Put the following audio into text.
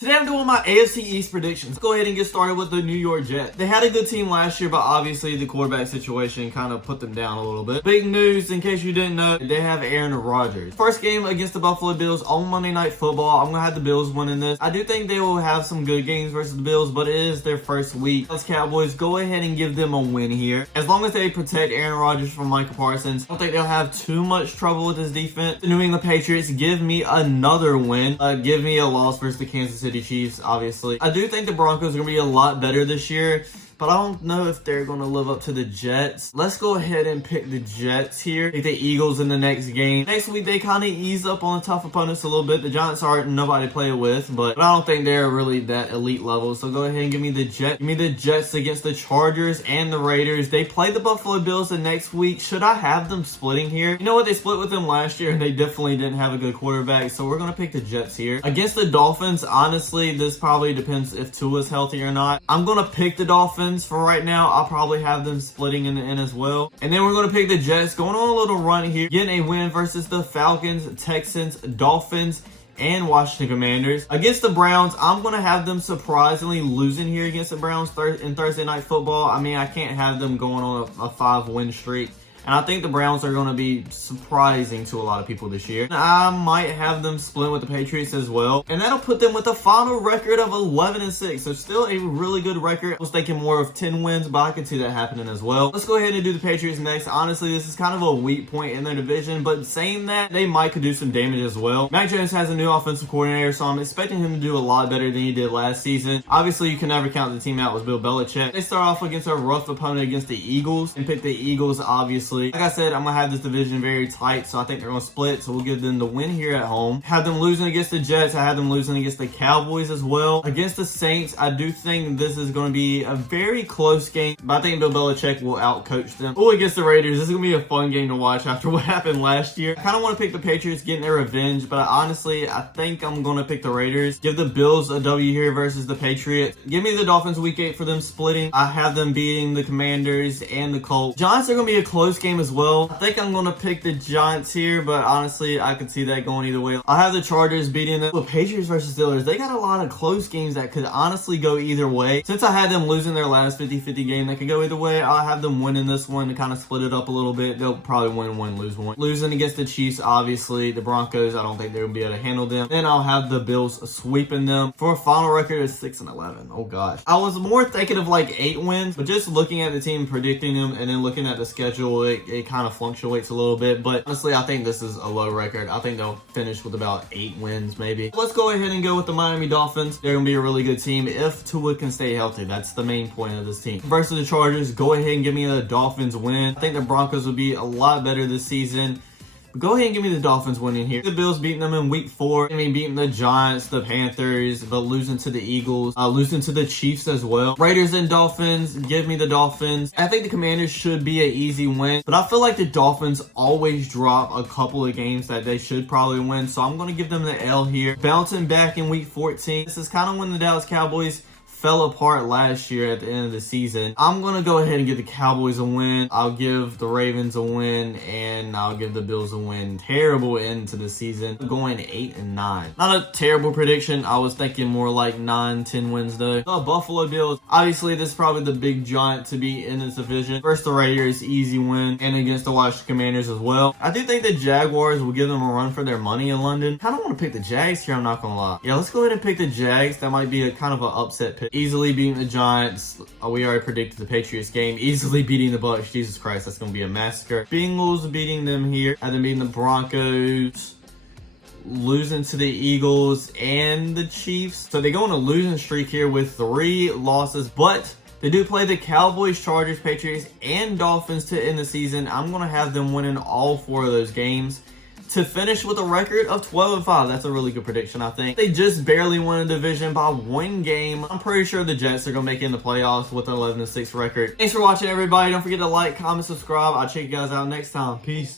Today I'm doing my AFC East predictions. Let's go ahead and get started with the New York Jets. They had a good team last year, but obviously the quarterback situation kind of put them down a little bit. Big news, in case you didn't know, they have Aaron Rodgers. First game against the Buffalo Bills on Monday Night Football. I'm going to have the Bills winning this. I do think they will have some good games versus the Bills, but it is their first week. Let's Cowboys, go ahead and give them a win here. As long as they protect Aaron Rodgers from Micah Parsons, I don't think they'll have too much trouble with this defense. The New England Patriots, give me another win. Give me a loss versus the Kansas City Chiefs, obviously. I do think the Broncos are going to be a lot better this year, but I don't know if they're going to live up to the Jets. Let's go ahead and pick the Jets here. Pick the Eagles in the next game. Next week, they kind of ease up on the tough opponents a little bit. The Giants aren't nobody to play with, but I don't think they're really that elite level. So go ahead and give me the Jets. Give me the Jets against the Chargers and the Raiders. They play the Buffalo Bills the next week. Should I have them splitting here? You know what? They split with them last year, and they definitely didn't have a good quarterback. So we're going to pick the Jets here. Against the Dolphins, honestly, this probably depends if Tua's healthy or not. I'm going to pick the Dolphins. For right now, I'll probably have them splitting in the end as well. And then we're going to pick the Jets, going on a little run here, getting a win versus the Falcons, Texans, Dolphins, and Washington Commanders. Against the Browns, I'm going to have them surprisingly losing here against the Browns in Thursday Night Football. I mean, I can't have them going on a 5-win streak. And I think the Browns are going to be surprising to a lot of people this year. I might have them split with the Patriots as well. And that'll put them with a final record of 11-6. So still a really good record. I was thinking more of 10 wins, but I could see that happening as well. Let's go ahead and do the Patriots next. Honestly, this is kind of a weak point in their division. But saying that, they might could do some damage as well. Mac Jones has a new offensive coordinator, so I'm expecting him to do a lot better than he did last season. Obviously, you can never count the team out with Bill Belichick. They start off against a rough opponent against the Eagles. And pick the Eagles, obviously. Like I said, I'm going to have this division very tight, so I think they're going to split, so we'll give them the win here at home. Have them losing against the Jets. I have them losing against the Cowboys as well. Against the Saints, I do think this is going to be a very close game, but I think Bill Belichick will outcoach them. Oh, against the Raiders, this is going to be a fun game to watch after what happened last year. I kind of want to pick the Patriots getting their revenge, but honestly, I think I'm going to pick the Raiders. Give the Bills a W here versus the Patriots. Give me the Dolphins week 8 for them splitting. I have them beating the Commanders and the Colts. Giants are going to be a close game as well. I think I'm going to pick the Giants here, but honestly, I could see that going either way. I have the Chargers beating the Patriots versus Steelers. They got a lot of close games that could honestly go either way. Since I had them losing their last 50-50 game that could go either way, I'll have them winning this one to kind of split it up a little bit. They'll probably win one, lose one. Losing against the Chiefs, obviously. The Broncos, I don't think they'll be able to handle them. Then I'll have the Bills sweeping them for a final record of 6-11. Oh gosh. I was more thinking of like 8 wins, but just looking at the team, predicting them, and then looking at the schedule, it kind of fluctuates a little bit, but honestly, I think this is a low record. I think they'll finish with about 8 wins, maybe. Let's go ahead and go with the Miami Dolphins. They're going to be a really good team if Tua can stay healthy. That's the main point of this team. Versus the Chargers, go ahead and give me the Dolphins win. I think the Broncos will be a lot better this season. But go ahead and give me the Dolphins winning here. The Bills beating them in week 4. I mean, beating the Giants, the Panthers, but losing to the Eagles, losing to the Chiefs as well. Raiders and Dolphins, give me the Dolphins. I think the Commanders should be an easy win, but I feel like the Dolphins always drop a couple of games that they should probably win, so I'm going to give them the L here. Bouncing back in week 14. This is kind of when the Dallas Cowboys fell apart last year at the end of the season. I'm going to go ahead and give the Cowboys a win. I'll give the Ravens a win, and I'll give the Bills a win. Terrible end to the season. Going 8-9. Not a terrible prediction. I was thinking more like 9-10 wins though. The Buffalo Bills. Obviously, this is probably the big giant to be in this division. First, the Raiders, easy win. And against the Washington Commanders as well. I do think the Jaguars will give them a run for their money in London. I don't want to pick the Jags here, I'm not going to lie. Yeah, let's go ahead and pick the Jags. That might be a kind of an upset pick. Easily beating the Giants. We already predicted the Patriots game. Easily beating the Bucs. Jesus Christ, that's going to be a massacre. Bengals beating them here. And then beating the Broncos. Losing to the Eagles and the Chiefs. So they go on a losing streak here with 3 losses. But they do play the Cowboys, Chargers, Patriots, and Dolphins to end the season. I'm going to have them winning all 4 of those games to finish with a record of 12-5. That's a really good prediction, I think. They just barely won a division by 1 game. I'm pretty sure the Jets are going to make it in the playoffs with an 11-6 record. Thanks for watching, everybody. Don't forget to like, comment, subscribe. I'll check you guys out next time. Peace.